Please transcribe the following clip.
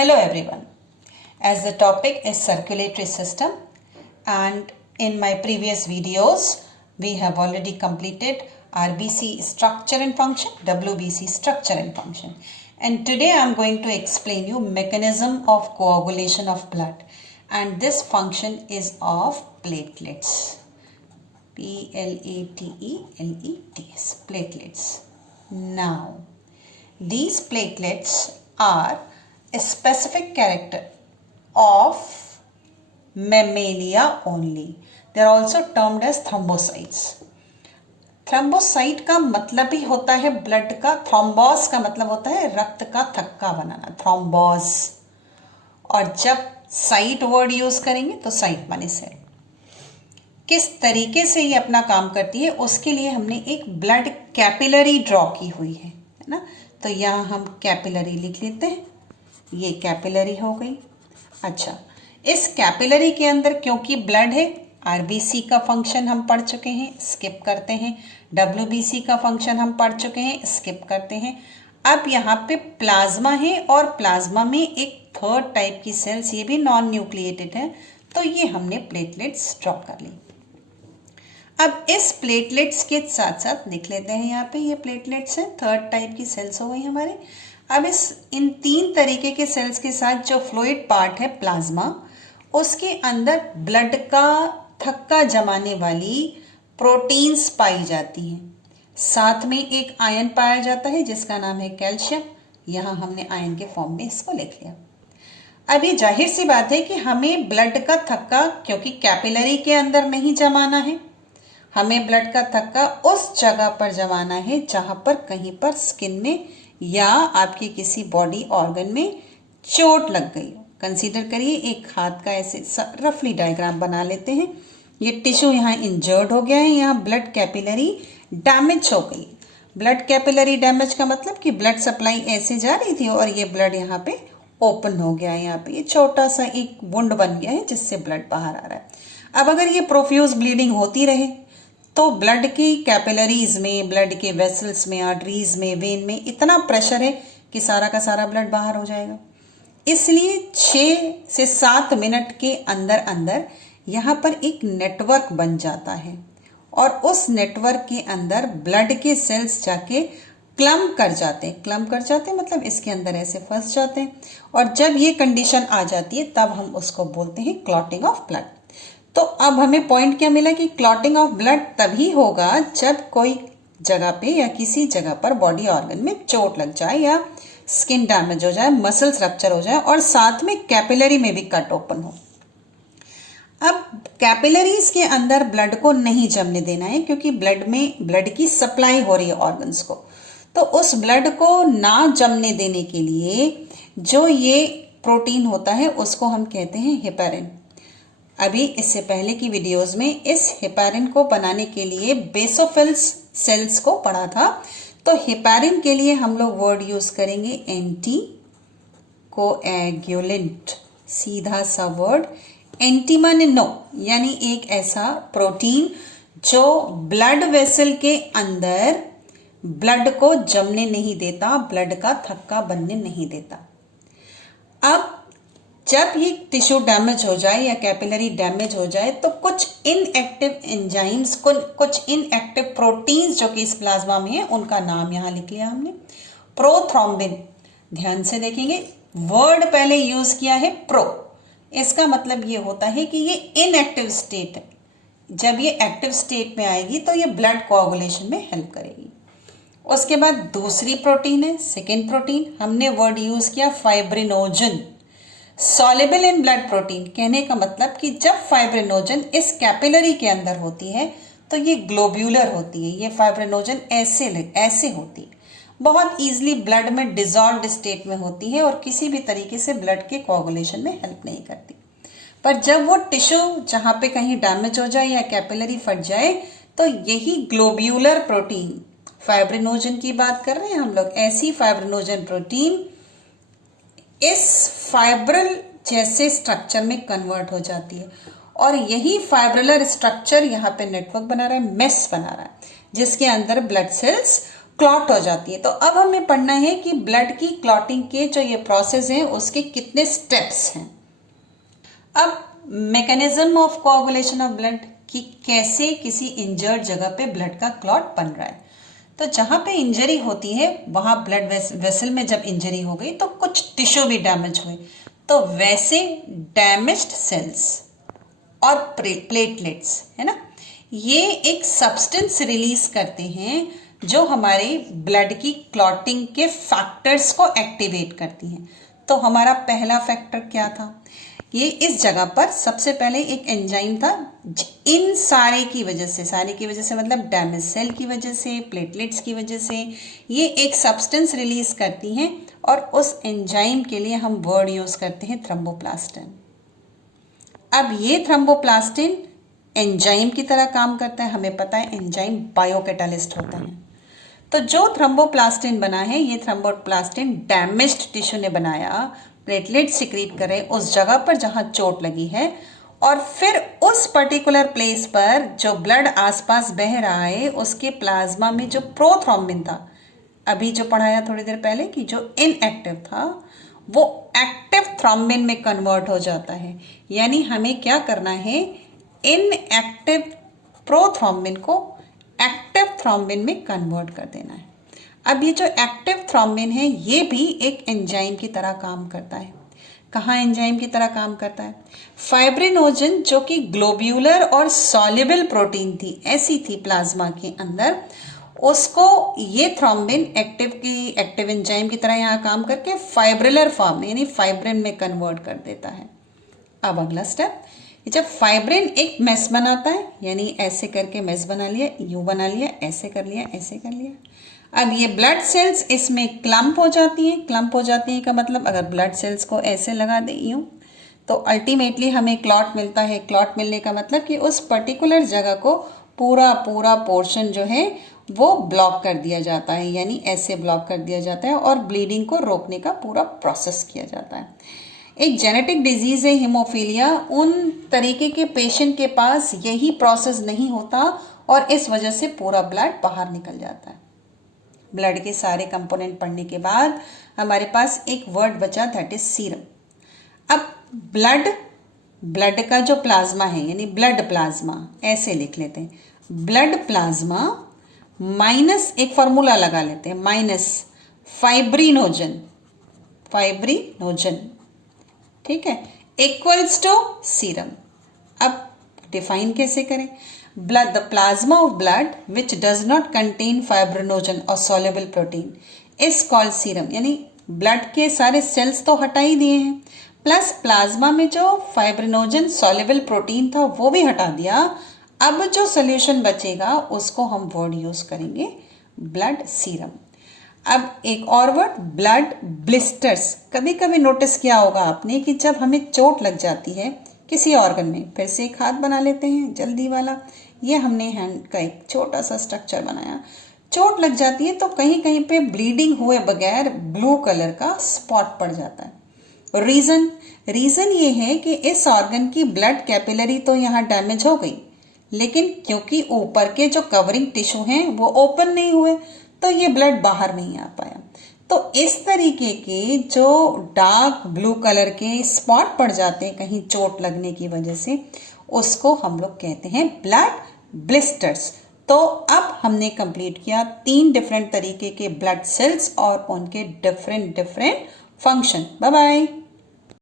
Hello everyone. As the topic is circulatory system, and in my previous videos we have already completed RBC structure and function, WBC structure and function, and today I am going to explain you mechanism of coagulation of blood, and this function is of platelets. P-L-A-T-E-L-E-T-S, platelets. Now these platelets are a specific character of mammalia only. They are also termed as thrombocytes. Thrombocyte का मतलब ही होता है blood का, thrombus का मतलब होता है रक्त का थक्का बनाना, थ्रोम्बोस। और जब साइट वर्ड यूज करेंगे तो साइट माने सेल। किस तरीके से ये अपना काम करती है उसके लिए हमने एक ब्लड कैपिलरी ड्रॉ की हुई है ना। तो यहाँ हम कैपिलरी लिख लेते हैं, ये कैपिलरी हो गई। अच्छा, इस कैपिलरी के अंदर क्योंकि ब्लड है, आरबीसी का फंक्शन हम पढ़ चुके हैं, स्किप करते हैं। डब्ल्यूबीसी का फंक्शन हम पढ़ चुके हैं, स्किप करते हैं। अब यहाँ पे प्लाज्मा है और प्लाज्मा में एक थर्ड टाइप की सेल्स, ये भी नॉन न्यूक्लिएटेड है, तो ये हमने प्लेटलेट्स ड्रॉ कर ली। अब इस प्लेटलेट्स के साथ साथ लिख लेते हैं, यहाँ पे ये प्लेटलेट्स हैं, थर्ड टाइप की सेल्स हो गई हमारे। अब इन तीन तरीके के सेल्स के साथ जो फ्लूइड पार्ट है प्लाज्मा, उसके अंदर ब्लड का थक्का जमाने वाली प्रोटीन्स पाई जाती हैं। साथ में एक आयन पाया जाता है जिसका नाम है कैल्शियम। यहाँ हमने आयन के फॉर्म में इसको लिख लिया। अब ये जाहिर सी बात है कि हमें ब्लड का थक्का, क्योंकि कैपिलरी के अंदर नहीं जमाना है, हमें ब्लड का थक्का उस जगह पर जमाना है जहां पर कहीं पर स्किन में या आपके किसी बॉडी ऑर्गन में चोट लग गई हो। कंसीडर करिए एक हाथ का ऐसे रफली डायग्राम बना लेते हैं। ये टिश्यू यहाँ इंजर्ड हो गया है, यहाँ ब्लड कैपिलरी डैमेज हो गई। ब्लड कैपिलरी डैमेज का मतलब कि ब्लड सप्लाई ऐसे जा रही थी और ये ब्लड यहाँ पे ओपन हो गया है, यहाँ पे ये छोटा सा एक वुंड बन गया है जिससे ब्लड बाहर आ रहा है। अब अगर ये प्रोफ्यूज ब्लीडिंग होती रहे तो ब्लड की कैपिलरीज में, ब्लड के वेसल्स में, आर्टरीज में, वेन में इतना प्रेशर है कि सारा का सारा ब्लड बाहर हो जाएगा। इसलिए 6 से 7 मिनट के अंदर अंदर यहाँ पर एक नेटवर्क बन जाता है और उस नेटवर्क के अंदर ब्लड के सेल्स जाके क्लम्प कर जाते हैं। क्लम्प कर जाते हैं मतलब इसके अंदर ऐसे फंस जाते हैं, और जब ये कंडीशन आ जाती है तब हम उसको बोलते हैं क्लॉटिंग ऑफ ब्लड। तो अब हमें पॉइंट क्या मिला कि क्लॉटिंग ऑफ ब्लड तभी होगा जब कोई जगह पे या किसी जगह पर बॉडी ऑर्गन में चोट लग जाए या स्किन डैमेज हो जाए, मसल्स रप्चर हो जाए और साथ में कैपिलरी में भी कट ओपन हो। अब कैपिलरीज के अंदर ब्लड को नहीं जमने देना है क्योंकि ब्लड की सप्लाई हो रही है ऑर्गन्स को। तो उस ब्लड को ना जमने देने के लिए जो ये प्रोटीन होता है उसको हम कहते हैं हेपारिन। अभी इससे पहले की वीडियोस में इस हेपारिन को बनाने के लिए बेसोफिल्स सेल्स को पढ़ा था। तो हेपारिन के लिए हम लोग वर्ड यूज करेंगे एंटी कोएगुलेंट। सीधा सा वर्ड, एंटी माने नो, यानी एक ऐसा प्रोटीन जो ब्लड वेसल के अंदर ब्लड को जमने नहीं देता, ब्लड का थक्का बनने नहीं देता। अब जब ये टिश्यू डैमेज हो जाए या कैपिलरी डैमेज हो जाए तो कुछ इनएक्टिव एंजाइम्स, कुछ इनएक्टिव प्रोटीन्स जो कि इस प्लाज्मा में है, उनका नाम यहाँ लिख लिया हमने, प्रोथ्रोम्बिन। ध्यान से देखेंगे, वर्ड पहले यूज किया है प्रो, इसका मतलब ये होता है कि ये इनएक्टिव स्टेट है। जब ये एक्टिव स्टेट में आएगी तो ये ब्लड कोआगुलेशन में हेल्प करेगी। उसके बाद दूसरी प्रोटीन है, सेकेंड प्रोटीन, हमने वर्ड यूज किया fibrinogen. Soluble in blood protein, कहने का मतलब कि जब फाइब्रिनोजन इस कैपिलरी के अंदर होती है तो ये ग्लोब्यूलर होती है। ये फाइब्रिनोजन ऐसे होती है, बहुत इजीली ब्लड में डिजॉल्व्ड स्टेट में होती है और किसी भी तरीके से ब्लड के कोआगुलेशन में हेल्प नहीं करती। पर जब वो टिश्यू जहाँ पे कहीं डैमेज हो जाए या कैपिलरी फट जाए तो यही ग्लोब्यूलर प्रोटीन, फाइब्रिनोजन की बात कर रहे हैं हम लोग, ऐसी फाइब्रिनोजन प्रोटीन इस फाइब्रिल जैसे स्ट्रक्चर में कन्वर्ट हो जाती है और यही फाइब्रिलर स्ट्रक्चर यहाँ पे नेटवर्क बना रहा है, मेस बना रहा है, जिसके अंदर ब्लड सेल्स क्लॉट हो जाती है। तो अब हमें पढ़ना है कि ब्लड की क्लॉटिंग के जो ये प्रोसेस है उसके कितने स्टेप्स हैं। अब mechanism of coagulation of blood, कि कैसे किसी इंजर्ड जगह पे ब्लड का क्लॉट बन रहा है। तो जहां पे इंजरी होती है वहां ब्लड वेसल में जब इंजरी हो गई तो कुछ टिश्यू भी डैमेज हुए, तो वैसे डैमेज्ड सेल्स और प्लेटलेट्स है ना, ये एक सब्सटेंस रिलीज करते हैं जो हमारे ब्लड की क्लॉटिंग के फैक्टर्स को एक्टिवेट करती हैं। तो हमारा पहला फैक्टर क्या था, ये इस जगह पर सबसे पहले एक एंजाइम था, इन सारे की वजह से मतलब डैमेज सेल की वजह से, प्लेटलेट्स की वजह से ये एक सब्सटेंस रिलीज करती हैं, और उस एंजाइम के लिए हम वर्ड यूज करते हैं थ्रोम्बोप्लास्टिन। अब ये थ्रोम्बोप्लास्टिन एंजाइम की तरह काम करता है, हमें पता है एंजाइम बायोकैटालिस्ट होता है। तो जो थ्रोम्बोप्लास्टिन बना है, ये थ्रोम्बोप्लास्टिन डैमेज्ड टिश्यू ने बनाया, प्लेटलेट सिक्रीट करे उस जगह पर जहां चोट लगी है, और फिर उस पर्टिकुलर प्लेस पर जो ब्लड आसपास बह रहा है उसके प्लाज्मा में जो प्रोथ्रोम्बिन था, अभी जो पढ़ाया थोड़ी देर पहले कि जो इनएक्टिव था वो एक्टिव थ्रोम्बिन में कन्वर्ट हो जाता है। यानी हमें क्या करना है, इनएक्टिव प्रोथ्रोम्बिन को एक्टिव थ्रोम्बिन में कन्वर्ट कर देना है। अब ये जो एक्टिव थ्रोम्बिन है ये भी एक एंजाइम की तरह काम करता है। कहाँ एंजाइम की तरह काम करता है, फाइब्रिनोजन जो कि ग्लोब्यूलर और सॉल्युबल प्रोटीन थी, ऐसी थी प्लाज्मा के अंदर, उसको ये थ्रोम्बिन एक्टिव एंजाइम की तरह यहाँ काम करके फाइब्रिलर फॉर्म में यानी फाइब्रिन में कन्वर्ट कर देता है। अब अगला स्टेप, जब फाइब्रिन एक मेस बनाता है, यानी ऐसे करके मेस बना लिया, यू बना लिया, ऐसे कर लिया, ऐसे कर लिया, अब ये ब्लड सेल्स इसमें क्लम्प हो जाती हैं। क्लम्प हो जाती हैं का मतलब अगर ब्लड सेल्स को ऐसे लगा दें यूँ, तो अल्टीमेटली हमें क्लॉट मिलता है। क्लॉट मिलने का मतलब कि उस पर्टिकुलर जगह को पूरा पोर्शन जो है वो ब्लॉक कर दिया जाता है, यानी ऐसे ब्लॉक कर दिया जाता है और ब्लीडिंग को रोकने का पूरा प्रोसेस किया जाता है। एक जेनेटिक डिजीज है हीमोफीलिया, उन तरीके के पेशेंट के पास यही प्रोसेस नहीं होता और इस वजह से पूरा ब्लड बाहर निकल जाता है। ब्लड के सारे कंपोनेंट पढ़ने के बाद हमारे पास एक वर्ड बचा, दैट इज सीरम। अब ब्लड का जो प्लाज्मा है यानी ब्लड प्लाज्मा, ऐसे लिख लेते हैं, ब्लड प्लाज्मा माइनस एक फॉर्मूला लगा लेते हैं, माइनस फाइब्रिनोजन, ठीक है, इक्वल्स टू सीरम। अब डिफाइन कैसे करें, blood, the plasma of blood which does not contain fibrinogen or soluble protein is called serum। यानी ब्लड के सारे सेल्स तो हटा ही दिए हैं, प्लस प्लाज्मा में जो फाइब्रिनोजन सॉल्युबल प्रोटीन था वो भी हटा दिया। अब जो सोल्यूशन बचेगा उसको हम वर्ड यूज करेंगे ब्लड सीरम। अब एक और वर्ड, ब्लड ब्लिस्टर्स। कभी कभी नोटिस किया होगा आपने कि जब हमें चोट लग जाती है किसी ऑर्गन में, फिर से एक हाथ बना लेते हैं जल्दी वाला, ये हमने हैंड का एक छोटा सा स्ट्रक्चर बनाया, चोट लग जाती है तो कहीं कहीं पे ब्लीडिंग हुए बगैर ब्लू कलर का स्पॉट पड़ जाता है। रीजन ये है कि इस ऑर्गन की ब्लड कैपिलरी तो यहाँ डैमेज हो गई, लेकिन क्योंकि ऊपर के जो कवरिंग टिश्यू हैं वो ओपन नहीं हुए तो ये ब्लड बाहर नहीं आ पाया। तो इस तरीके के जो डार्क ब्लू कलर के स्पॉट पड़ जाते हैं कहीं चोट लगने की वजह से, उसको हम लोग कहते हैं ब्लड ब्लिस्टर्स। तो अब हमने कंप्लीट किया 3 डिफरेंट तरीके के ब्लड सेल्स और उनके डिफरेंट फंक्शन। Bye bye.